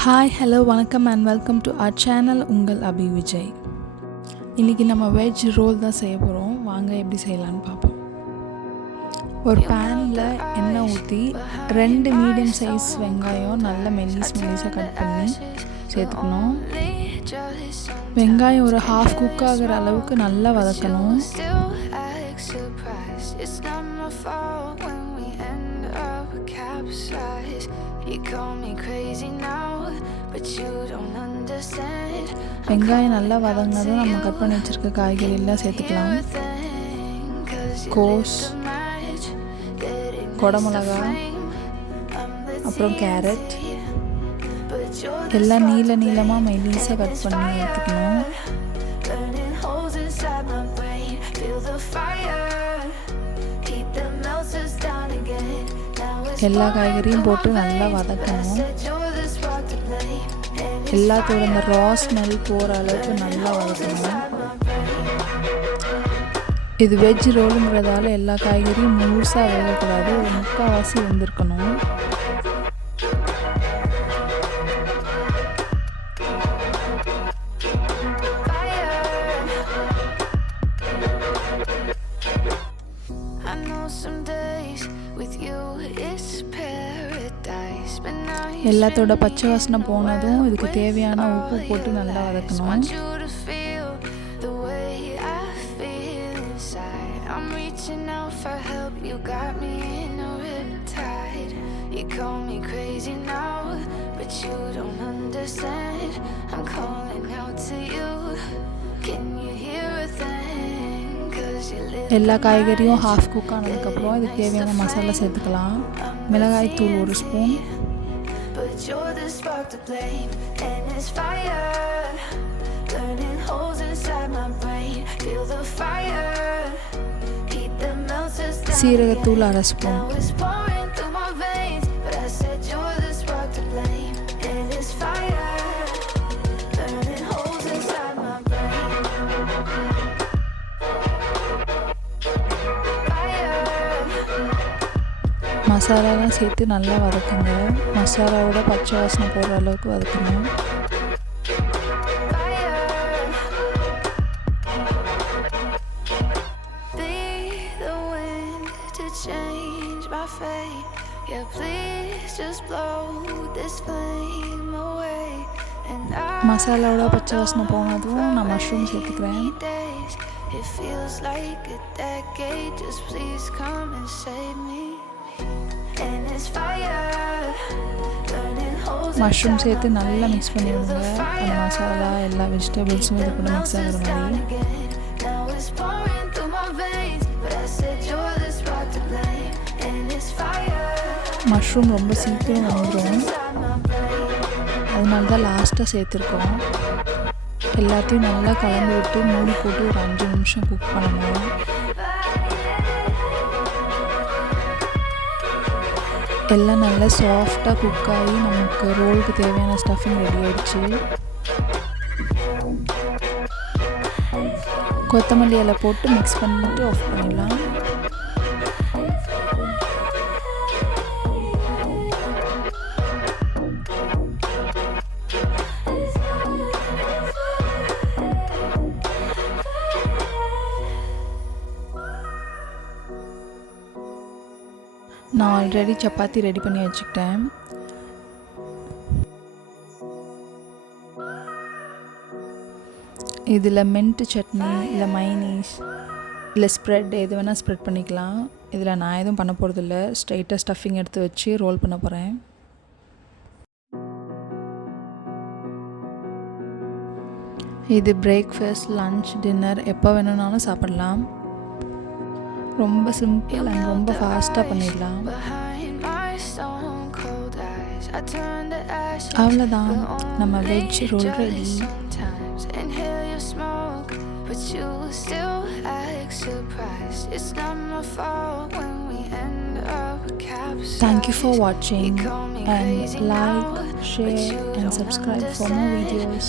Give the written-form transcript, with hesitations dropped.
Hi hello வணக்கம் and welcome to our channel உங்கள் அபி விஜய். இன்றைக்கி நம்ம வெஜ் ரோல் தான் செய்ய போகிறோம். வாங்க எப்படி செய்யலான்னு பார்ப்போம். ஒரு பேனில் எண்ணெய் ஊற்றி 2 மீடியம் சைஸ் வெங்காயம் நல்ல மெல்லிஸாக கட் பண்ணி சேர்த்துக்கணும். வெங்காயம் ஒரு ஹாஃப் குக் ஆகிற அளவுக்கு நல்லா வதக்கணும். வெங்காயம் நல்லா வதங்கினதும் நம்ம கட் பண்ணி வச்சுருக்க காய்கறி எல்லாம் சேர்த்துக்கலாம். கோஸ், கொடமிளகா, அப்புறம் கேரட் எல்லாம் நீளமாக மெல்லிஸாக கட் பண்ணி எடுத்துக்கணும். எல்லா காய்கறியும் போட்டு நல்லா வதக்கணும். எல்லாத்தோட இந்த ரா ஸ்மெல் போகிற அளவுக்கு நல்லா வதக்கணும். இது வெஜ் ரோலுங்கிறதால எல்லா காய்கறியும் முழுசாக வேகக்கூடாது, ஒரு 3/4 வெந்திருக்கணும். எல்லாத்தோட பச்சை வாசனை போனதும் இதுக்கு தேவையான உப்பு போட்டு நல்லா வதக்கணும். எல்லா காய்கறியும் ஹாஃப் குக் ஆனதுக்கப்புறம் இதுக்கு தேவையான மசாலா சேர்த்துக்கலாம். மிளகாய் தூள் 1 spoon, you're the spark to blame, and it's fire burning holes inside my brain. Feel the fire, heat that melts us down. சீரகத்தூள் 1/2 spoon. Pouring through my veins, but I said you're the spark to blame, and it's fire burning holes inside my brain. மசாலாலாம் சேர்த்து நல்லா வதக்குங்க. மசாலாவோட பச்சை வாசனை போடுற அளவுக்கு வதக்கணும். மசாலாவோட பச்சை வாசனை போனதும் நான் மஷ்ரூம் சேர்த்துக்கிறேன். மஷ்ரூம் சேர்த்து நல்லா மிக்ஸ் பண்ணிவிடுங்க. அந்த மசாலா எல்லா வெஜிடபிள்ஸும் இது கூட மிக்ஸ் ஆகிற மாதிரி. மஷ்ரூம் ரொம்ப சீக்கிரம் வந்துடும், அதனால தான் லாஸ்ட்டாக சேர்த்துருக்கோம். எல்லாத்தையும் நல்லா கலந்து விட்டு மூடி போட்டு ஒரு 5 நிமிஷம் குக் பண்ணணும். எல்லாம் நல்லா சாஃப்டாக குக் ஆகி நமக்கு ரோலுக்கு தேவையான ஸ்டஃபிங் ரெடி ஆகிடுச்சு. கொத்தமல்லி இலை போட்டு மிக்ஸ் பண்ணிட்டு ஆஃப் பண்ணிடலாம். நான் ஆல்ரெடி சப்பாத்தி ரெடி பண்ணி வச்சுக்கிட்டேன். இதில் மின்ட் சட்னி இல்லை மைனீஸ் இல்லை ஸ்ப்ரெட் எது வேணால் ஸ்ப்ரெட் பண்ணிக்கலாம். இதில் நான் எதுவும் பண்ண போகிறதில்ல, ஸ்ட்ரைட்டாக ஸ்டஃபிங் எடுத்து வச்சு ரோல் பண்ண போகிறேன். இது பிரேக்ஃபாஸ்ட், லன்ச், டின்னர் எப்போ வேணும்னாலும் சாப்பிடலாம். ரொம்ப சிம்பிள் அண்ட் ரொம்ப ஃபாஸ்ட்டாக பண்ணிடலாம். அவ்வளோதான், நம்ம veg roll ready. Thank you for watching and like, share and subscribe for more videos.